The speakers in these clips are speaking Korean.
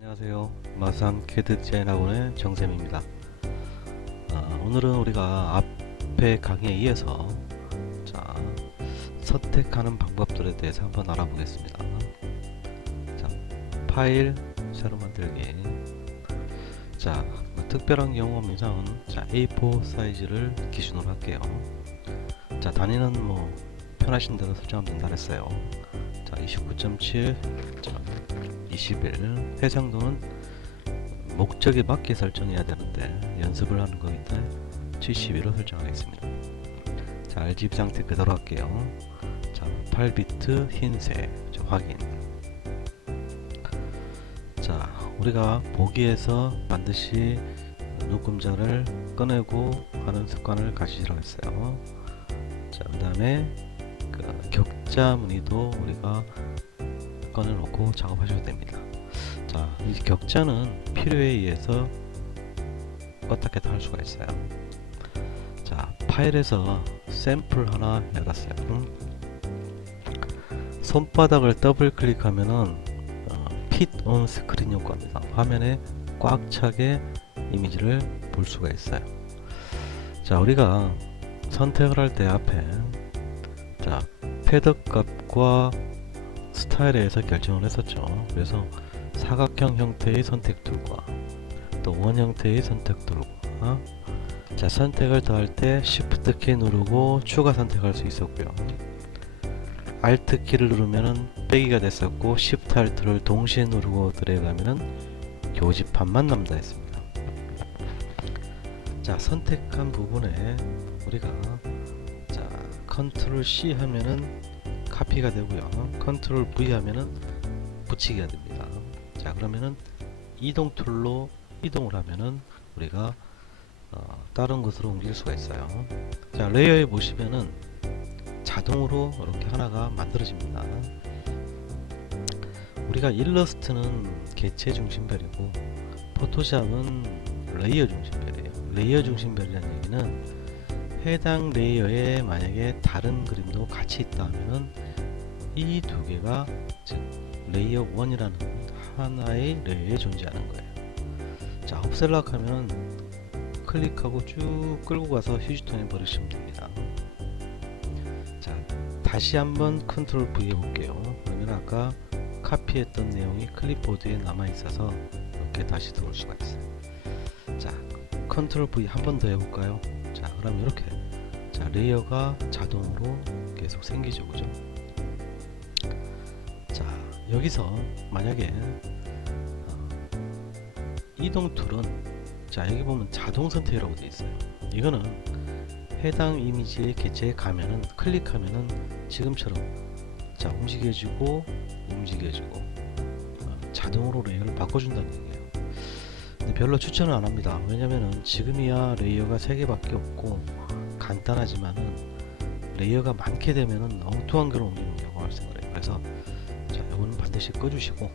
안녕하세요. 마산 캐드 디자인 학원의 정쌤입니다. 오늘은 우리가 앞에 강의에 이어서 선택하는 방법들에 대해서 한번 알아보겠습니다. 파일 새로 만들기. 특별한 경우 민상은 A4 사이즈를 기준으로 할게요. 단위는 편하신 대로 설정하면 된다 했어요. 29.7, 21. 해상도는 목적에 맞게 설정해야 되는데 연습을 하는 거기 때문에 72로 설정하겠습니다. RGB 상태 그대로 할게요. 8비트 흰색 확인. 우리가 보기에서 반드시 눈금자를 꺼내고 하는 습관을 가지시라고 했어요. 그 다음에 격자 무늬도 우리가 꺼내놓고 작업하셔도 됩니다. 이 격자는 필요에 의해서 껐다 켰다 할 수가 있어요. 파일에서 샘플 하나 열었어요. 손바닥을 더블 클릭하면은 Fit on Screen 효과입니다. 화면에 꽉 차게 이미지를 볼 수가 있어요. 우리가 선택을 할 때 앞에 패드 값과 스타일에 의해서 결정을 했었죠. 그래서 사각형 형태의 선택 툴과 또 원 형태의 선택 툴과 선택을 더할 때 Shift 키 누르고 추가 선택할 수 있었고요. Alt 키를 누르면은 빼기가 됐었고 Shift Alt를 동시에 누르고 드래그하면은 교집합만 남다 했습니다. 선택한 부분에 우리가 Ctrl C 하면은 카피가 되고요. Ctrl V 하면은 붙이기가 됩니다. 그러면은 이동 툴로 이동을 하면은 우리가 다른 곳으로 옮길 수가 있어요. 레이어에 보시면은 자동으로 이렇게 하나가 만들어집니다. 우리가 일러스트는 개체 중심별이고 포토샵은 레이어 중심별이에요. 레이어 중심별이라는 얘기는 해당 레이어에 만약에 다른 그림도 같이 있다 하면은 이 두 개가 즉 레이어 1이라는 하나의 레이어에 존재하는 거예요. 옵셀락 하면 클릭하고 쭉 끌고 가서 휴지통에 버리시면 됩니다. 다시 한번 컨트롤 V 해볼게요. 그러면 아까 카피했던 내용이 클립보드에 남아있어서 이렇게 다시 들어올 수가 있어요. 컨트롤 V 한 번 더 해볼까요? 그럼 이렇게 레이어가 자동으로 계속 생기죠. 그죠? 여기서 만약에 이동 툴은 여기 보면 자동 선택이라고 되어 있어요. 이거는 해당 이미지의 개체에 가면은 클릭하면은 지금처럼 움직여지고 자동으로 레이어를 바꿔준다는 얘기예요. 근데 별로 추천을 안 합니다. 왜냐면은 지금이야 레이어가 3개밖에 없고 간단하지만은 레이어가 많게 되면은 엉뚱한 걸 옮기는 경우가 발생을 해요. 그래서 이거는 반드시 꺼주시고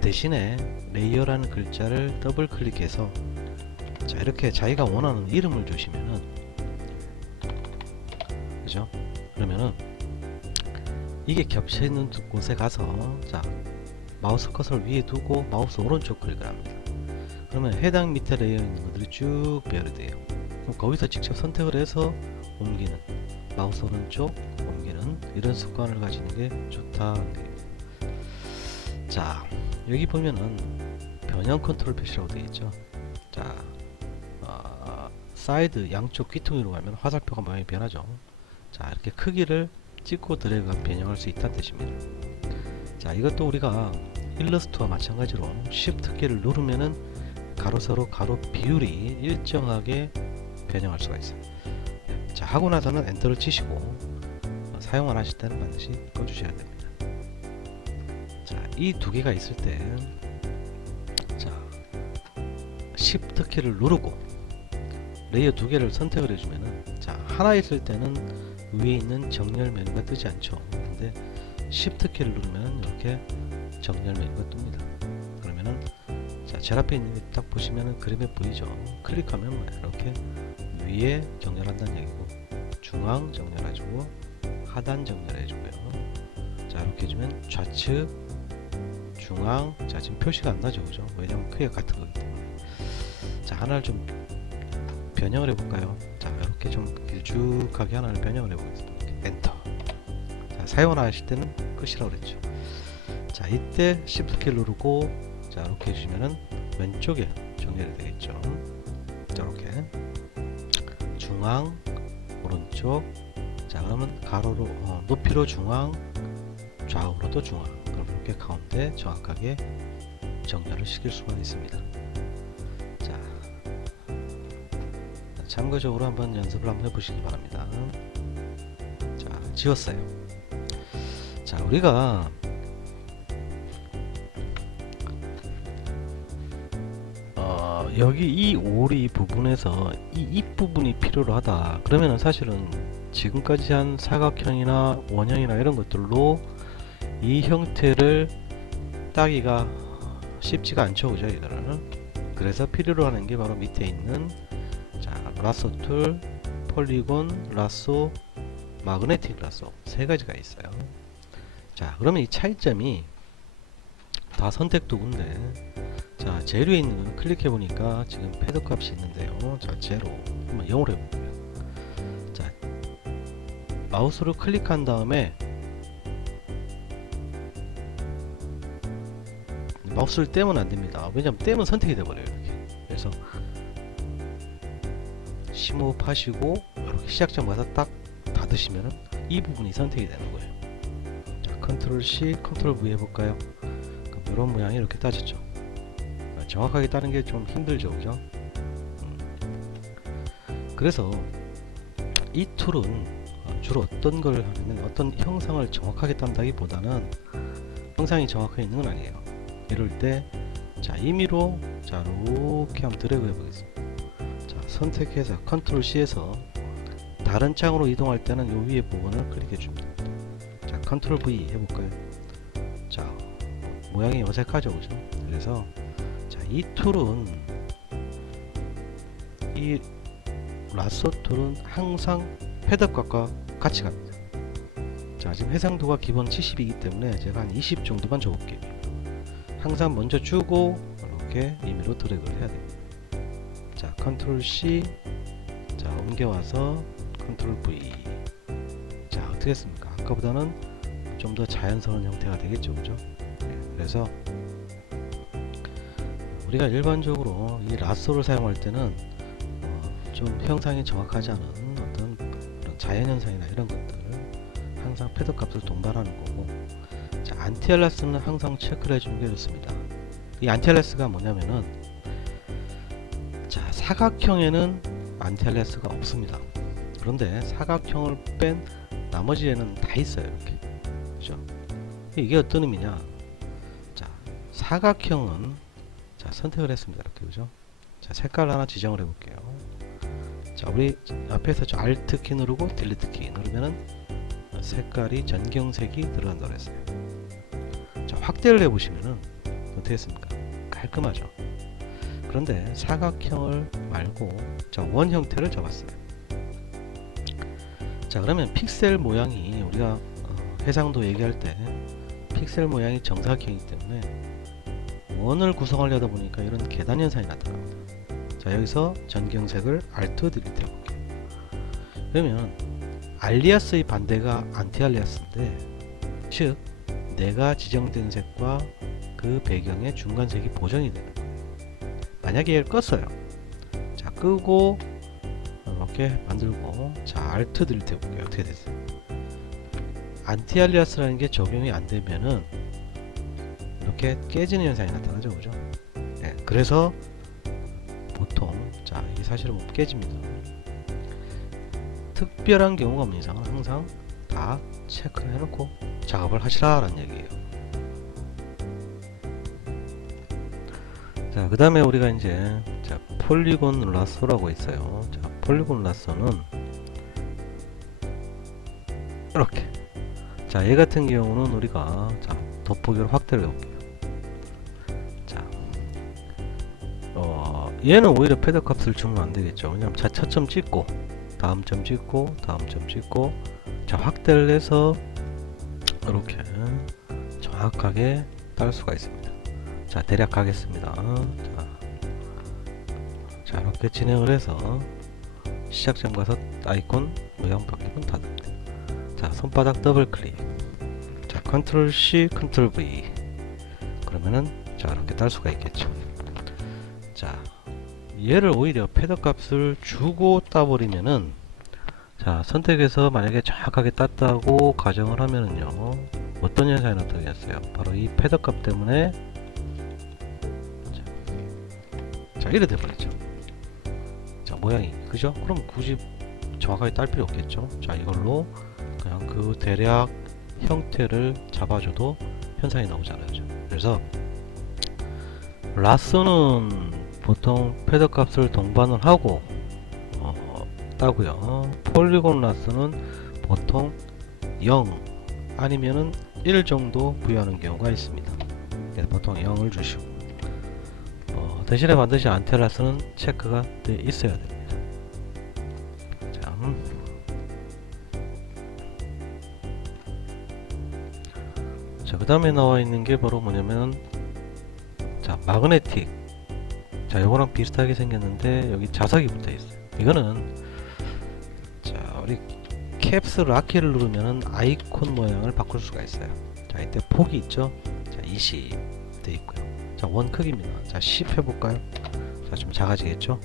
대신에 레이어라는 글자를 더블 클릭해서 이렇게 자기가 원하는 이름을 주시면은 그죠? 그러면은 이게 겹쳐 있는 곳에 가서 마우스 커서를 위에 두고 마우스 오른쪽 클릭을 합니다. 그러면 해당 밑에 레이어 있는 것들이 쭉 배열이 돼요. 그럼 거기서 직접 선택을 해서 옮기는, 마우스 오른쪽 옮기는 이런 습관을 가지는 게 좋다. 여기 보면은 변형 컨트롤 표시라고 되어 있죠. 사이드 양쪽 귀퉁이로 가면 화살표가 모양이 변하죠. 이렇게 크기를 찍고 드래그하면 변형할 수 있다는 뜻입니다. 이것도 우리가 일러스트와 마찬가지로 Shift 키를 누르면은 가로 세로 가로 비율이 일정하게 변형할 수가 있어요. 하고 나서는 엔터를 치시고 사용 안 하실 때는 반드시 꺼주셔야 됩니다. 이 두 개가 있을 때 Shift 키를 누르고 레이어 두 개를 선택을 해주면은 하나 있을 때는 위에 있는 정렬 메뉴가 뜨지 않죠. 근데 Shift 키를 누르면 이렇게 정렬 메뉴가 뜹니다. 그러면은 제일 앞에 있는 게 딱 보시면은 그림에 보이죠. 클릭하면 이렇게 위에 정렬한다는 얘기고 중앙 정렬해주고 하단 정렬해주고요. 이렇게 해주면 좌측 중앙. 자, 지금 표시가 안 나죠, 그죠? 왜냐면 크기가 같은 거기 때문에. 자, 하나를 좀 변형을 해볼까요? 자, 이렇게 좀 길쭉하게 하나를 변형을 해보겠습니다. 이렇게 엔터. 자, 사용하실 때는 끝이라고 그랬죠. 자, 이때 Shift 키를 누르고, 자, 이렇게 해주시면은 왼쪽에 정렬이 되겠죠. 자, 이렇게 중앙, 오른쪽. 자, 그러면 가로로 높이로 중앙, 좌우로도 중앙. 그럼 이렇게 가운데 정확하게 정렬을 시킬 수가 있습니다. 자, 참고적으로 한번 연습을 한번 해보시기 바랍니다. 자, 지웠어요. 자, 우리가 여기 이 오리 부분에서 이 입부분이 필요로 하다 그러면은 사실은 지금까지 한 사각형이나 원형이나 이런 것들로 이 형태를 따기가 쉽지가 않죠, 그죠? 이거는. 그래서 필요로 하는 게 바로 밑에 있는 자, 라소 툴, 폴리곤, 라소, 마그네틱 라소 세 가지가 있어요. 자, 그러면 이 차이점이 다 선택 도구인데, 자, 제로에 있는 거 클릭해 보니까 지금 패드 값이 있는데요. 자, 제로 한번 0으로 해볼게요. 자, 마우스로 클릭한 다음에 마우스를 떼면 안 됩니다. 왜냐면 떼면 선택이 돼버려요. 이렇게. 그래서 심호흡 하시고 이렇게 시작점 가서 딱 닫으시면은 이 부분이 선택이 되는 거예요. 자, 컨트롤 C, 컨트롤 V 해볼까요? 그럼 이런 모양이 이렇게 따졌죠. 정확하게 따는 게 좀 힘들죠, 그죠? 그래서 이 툴은 주로 어떤 걸 하냐면 어떤 형상을 정확하게 딴다기보다는 형상이 정확하게 있는 건 아니에요. 이럴 때 자, 임의로 자, 이렇게 한번 드래그 해보겠습니다. 자, 선택해서 컨트롤 C에서 다른 창으로 이동할 때는 요 위에 부분을 클릭해 줍니다. 자, 컨트롤 V 해볼까요? 자, 모양이 어색하죠, 그죠? 그래서 자, 이 툴은 이 라소 툴은 항상 패드값과 같이 갑니다. 자, 지금 해상도가 기본 70이기 때문에 제가 한 20 정도만 줘볼게요. 항상 먼저 주고 이렇게 임의로 드래그를 해야 됩니다. 자, 컨트롤 C. 자, 옮겨와서 컨트롤 V. 자, 어떻게 했습니까? 아까보다는 좀 더 자연스러운 형태가 되겠죠, 그죠? 네, 그래서 우리가 일반적으로 이 라소를 사용할 때는 좀 형상이 정확하지 않은 어떤 그런 자연현상이나 이런 것들을 항상 패드 값을 동반하는 거고, 자, 안티알라스는 항상 체크를 해주는 게 좋습니다. 이 안티알라스가 뭐냐면은, 자, 사각형에는 안티알라스가 없습니다. 그런데 사각형을 뺀 나머지에는 다 있어요, 이렇게. 그죠? 이게 어떤 의미냐? 자, 사각형은 자, 선택을 했습니다. 이렇게, 그죠? 자, 색깔 하나 지정을 해볼게요. 자, 우리 앞에서 저 Alt 키 누르고 딜리트 키 누르면은 색깔이 전경색이 들어간다고 했어요. 자, 확대를 해보시면은 어떻게 했습니까? 깔끔하죠. 그런데 사각형을 말고 자, 원 형태를 잡았어요. 자, 그러면 픽셀 모양이 우리가 해상도 얘기할 때 픽셀 모양이 정사각형이기 때문에 원을 구성하려다 보니까 이런 계단 현상이 나타납니다. 자, 여기서 전경색을 Alt 딜리트 해볼게요. 그러면 알리아스의 반대가 안티알리아스인데, 즉 내가 지정된 색과 그 배경의 중간색이 보정이 되는 거예요. 만약에 얘를 껐어요. 자, 끄고 이렇게 만들고 자, Alt 딜리트 해볼게요. 어떻게 됐어요? 안티알리아스라는 게 적용이 안 되면은 이렇게 깨지는 현상이 나타나죠, 그죠? 네, 그래서 보통 자, 이게 사실은 깨집니다. 특별한 경우가 없는 이상은 항상 다 체크를 해놓고 작업을 하시라라는 얘기예요. 자, 그 다음에 우리가 이제 자, 폴리곤 라소라고 있어요. 자, 폴리곤 라소는 이렇게, 자, 얘 같은 경우는 우리가 자, 돋보기를 확대를 해볼게요. 자, 얘는 오히려 패드 값을 주면 안 되겠죠. 왜냐면 자, 첫 점 찍고 다음 점 찍고 다음 점 찍고 자, 확대를 해서 이렇게 정확하게 딸 수가 있습니다. 자, 대략 가겠습니다. 자, 이렇게 진행을 해서 시작점 가서 아이콘 모양 바뀌면 닫습니다. 자, 손바닥 더블 클릭. 자, 컨트롤 C, 컨트롤 V. 그러면은 자, 이렇게 딸 수가 있겠죠. 자, 얘를 오히려 패드 값을 주고 따버리면은, 자, 선택해서 만약에 정확하게 땄다고 가정을 하면은요, 어떤 현상이 나타나겠어요? 바로 이 패드 값 때문에 자, 이래 돼버리죠. 자, 모양이 그죠? 그럼 굳이 정확하게 딸 필요 없겠죠. 자, 이걸로 그냥 그 대략 형태를 잡아줘도 현상이 나오잖아요. 그래서 라서는 보통 패드 값을 동반을 하고 따고요. 폴리곤 라서는 보통 0 아니면은 1 정도 부여하는 경우가 있습니다. 그래서 보통 0을 주시고, 대신에 반드시 안테라스는 체크가 되어 있어야 됩니다. 자, 그 다음에 나와 있는 게 바로 뭐냐면, 자, 마그네틱. 자, 요거랑 비슷하게 생겼는데 여기 자석이 붙어 있어요. 이거는 자, 우리 캡스 락키를 누르면은 아이콘 모양을 바꿀 수가 있어요. 자, 이때 폭이 있죠. 자, 20 돼 있고요. 자, 원 크기입니다. 자, 10 해볼까요? 자, 좀 작아지겠죠.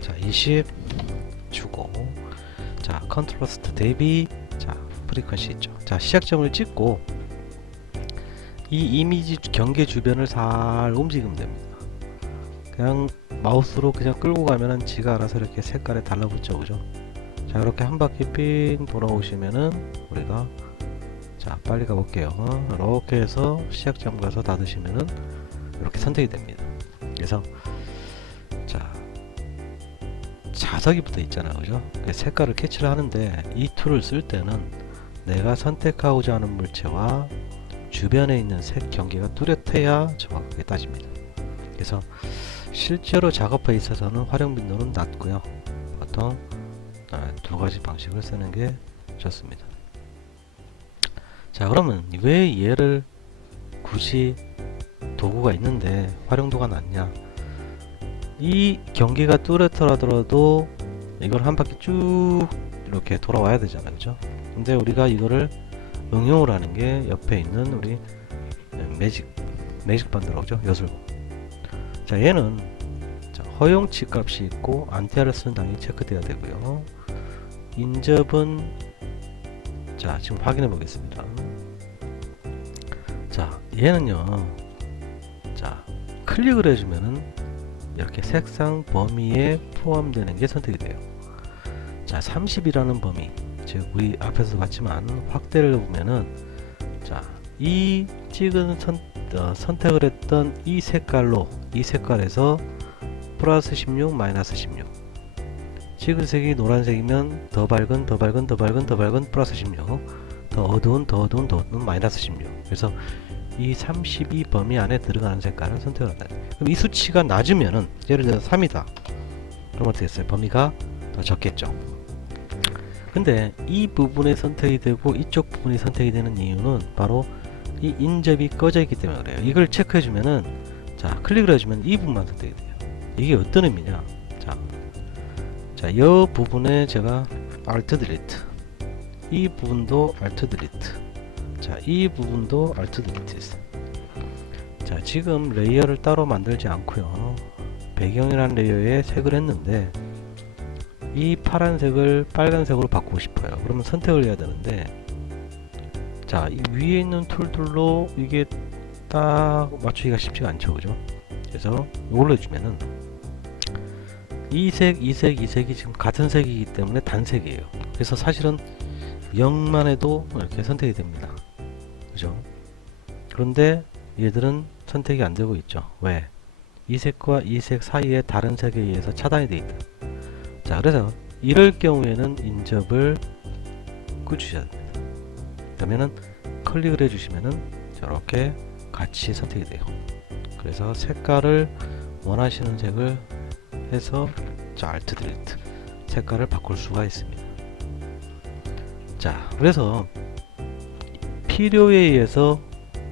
자, 20 주고, 자, 컨트라스트 대비, 자, 프리퀀시 있죠. 자, 시작점을 찍고 이 이미지 경계 주변을 살 움직이면 됩니다. 그냥 마우스로 그냥 끌고 가면은 지가 알아서 이렇게 색깔에 달라붙죠, 그죠? 자, 이렇게 한 바퀴 삥 돌아오시면은 우리가, 자, 빨리 가볼게요. 이렇게 해서 시작점 가서 닫으시면은 이렇게 선택이 됩니다. 그래서 자, 자석이 붙어 있잖아요, 그죠? 색깔을 캐치를 하는데 이 툴을 쓸 때는 내가 선택하고자 하는 물체와 주변에 있는 색 경계가 뚜렷해야 정확하게 따집니다. 그래서 실제로 작업에 있어서는 활용 빈도는 낮고요. 보통 두 가지 방식을 쓰는 게 좋습니다. 자, 그러면 왜 얘를 굳이 도구가 있는데 활용도가 낮냐? 이 경계가 뚜렷하더라도 이걸 한 바퀴 쭉 이렇게 돌아와야 되잖아요, 그죠? 근데 우리가 이거를 응용을 하는 게 옆에 있는 우리 매직 반드라고 하죠, 요술봉. 자, 얘는 자, 허용치 값이 있고 안테라스는 당연히 체크돼야 되고요. 인접은 자, 지금 확인해 보겠습니다. 자, 얘는요, 자, 클릭을 해주면은 이렇게 색상 범위에 포함되는 게 선택이 돼요. 자, 30이라는 범위, 즉 우리 앞에서 봤지만 확대를 해보면은, 자, 이 찍은 선택을 했던 이 색깔로, 이 색깔에서 플러스 16, 마이너스 16, 찍은 색이 노란색이면 더 밝은, 더 밝은, 더 밝은, 더 밝은 플러스 16, 더 어두운, 더 어두운, 더 어두운 마이너스 16. 그래서 이 32 범위 안에 들어가는 색깔을 선택을 한다. 그럼 이 수치가 낮으면은, 예를 들어서 3이다. 그럼 어떻게 됐어요? 범위가 더 적겠죠. 근데 이 부분에 선택이 되고 이쪽 부분이 선택이 되는 이유는 바로 이 인접이 꺼져 있기 때문에 그래요. 이걸 체크해 주면은, 자, 클릭을 해주면 이 부분만 선택이 돼요. 이게 어떤 의미냐? 자, 이 부분에 제가 Alt Delete, 이 부분도 Alt Delete, 자, 이 부분도 Alt Delete 있어요. 자, 지금 레이어를 따로 만들지 않고요, 배경이라는 레이어에 색을 했는데 이 파란색을 빨간색으로 바꾸고 싶어요. 그러면 선택을 해야 되는데, 자, 이 위에 있는 툴들로 이게 딱 맞추기가 쉽지가 않죠, 그죠? 그래서 이걸로 해주면은 이 색, 이 색, 이 색이 지금 같은 색이기 때문에 단색이에요. 그래서 사실은 0만 해도 이렇게 선택이 됩니다, 그죠? 그런데 얘들은 선택이 안 되고 있죠. 왜? 이 색과 이 색 사이에 다른 색에 의해서 차단이 되어 있다. 자, 그래서 이럴 경우에는 인접을 끄주셔야 됩니다. 그러면은 클릭을 해주시면은 저렇게 같이 선택이 돼요. 그래서 색깔을 원하시는 색을 해서, 자, Alt Delete, 색깔을 바꿀 수가 있습니다. 자, 그래서 필요에 의해서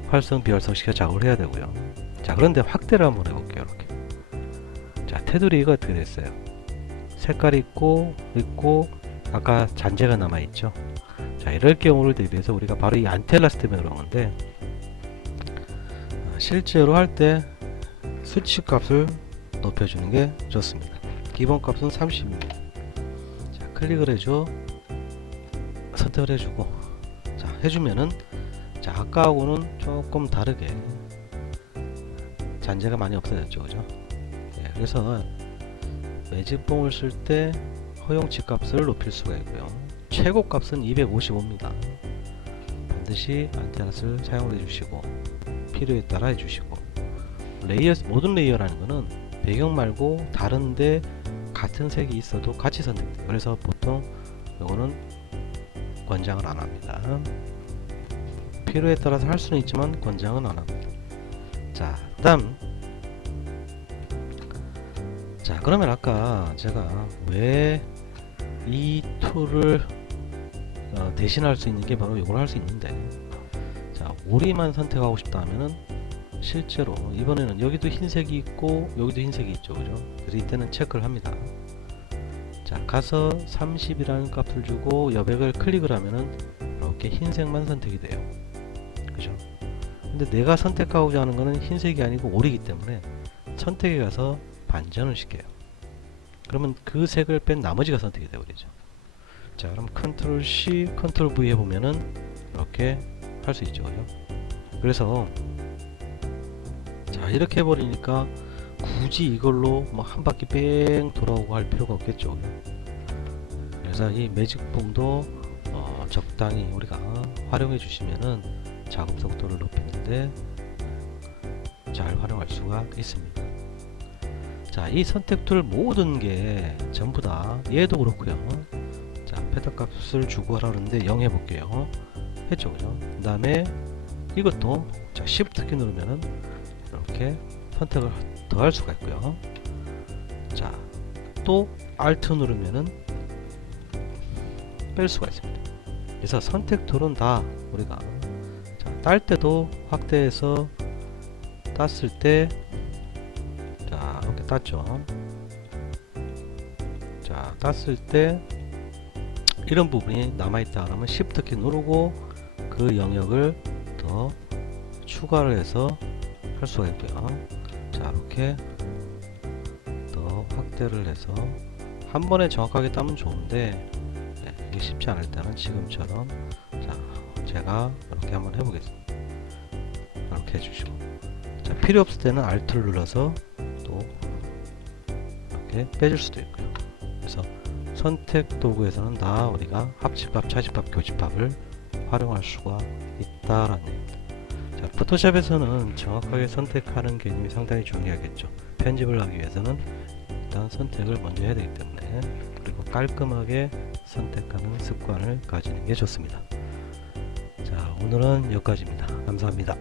활성 비활성시켜 작업을 해야 되고요. 자, 그런데 확대를 한번 해볼게요. 이렇게. 자, 테두리가 어떻게 됐어요? 색깔이 있고 아까 잔재가 남아있죠. 자, 이럴 경우를 대비해서 우리가 바로 이 안텔라스 때문에 그런 건데, 실제로 할 때 수치 값을 높여주는 게 좋습니다. 기본 값은 30입니다. 자, 클릭을 해줘. 선택을 해주고, 자, 해주면은, 자, 아까하고는 조금 다르게 잔재가 많이 없어졌죠. 그죠? 네, 그래서 매직봉을 쓸 때 허용치 값을 높일 수가 있고요. 최고 값은 255입니다. 반드시 안테나스를 사용을 해주시고, 필요에 따라 해주시고, 모든 레이어라는 거는 배경 말고 다른데 같은 색이 있어도 같이 선택돼요. 그래서 보통 이거는 권장을 안 합니다. 필요에 따라서 할 수는 있지만 권장은 안 합니다. 자, 다음. 자, 그러면 아까 제가 왜 이 툴을 대신할 수 있는 게 바로 이걸 할 수 있는데, 자, 오리만 선택하고 싶다 하면은 실제로 이번에는 여기도 흰색이 있고 여기도 흰색이 있죠. 그죠? 그래서 이때는 체크를 합니다. 자, 가서 30이라는 값을 주고 여백을 클릭을 하면은 이렇게 흰색만 선택이 돼요. 그죠? 근데 내가 선택하고자 하는 거는 흰색이 아니고 오리기 때문에 선택에 가서 반전을 시켜요. 그러면 그 색을 뺀 나머지가 선택이 되어버리죠. 자, 그럼 컨트롤 C, 컨트롤 V 해보면은 이렇게 할 수 있죠. 그죠? 그래서 자, 이렇게 해버리니까 굳이 이걸로 뭐 한 바퀴 뺑 돌아오고 할 필요가 없겠죠. 그죠? 그래서 이 매직봉도 적당히 우리가 활용해 주시면은 작업 속도를 높이는데 잘 활용할 수가 있습니다. 자, 이 선택 툴 모든 게 전부 다 얘도 그렇고요. 자, 패드 값을 주고 하라 그러는데 0 해볼게요. 했죠. 그죠? 그 다음에 이것도 자, Shift 키 누르면은 이렇게 선택을 더 할 수가 있고요. 자, 또 Alt 누르면은 뺄 수가 있습니다. 그래서 선택 툴은 다 우리가 자, 딸 때도 확대해서 땄을 때 자, 이렇게 땄죠. 자, 땄을 때 이런 부분이 남아있다 그러면 Shift 키 누르고 그 영역을 더 추가를 해서 할 수가 있고요. 자, 이렇게 더 확대를 해서 한 번에 정확하게 따면 좋은데 이게 쉽지 않을 때는 지금처럼 자, 제가 이렇게 한번 해보겠습니다. 이렇게 해주시고, 자, 필요 없을 때는 Alt를 눌러서 또 이렇게 빼줄 수도 있고요. 그래서 선택 도구에서는 다 우리가 합집합, 차집합, 교집합을 활용할 수가 있다라는 얘기입니다. 자, 포토샵에서는 정확하게 선택하는 개념이 상당히 중요하겠죠. 편집을 하기 위해서는 일단 선택을 먼저 해야 되기 때문에, 그리고 깔끔하게 선택하는 습관을 가지는 게 좋습니다. 자, 오늘은 여기까지입니다. 감사합니다.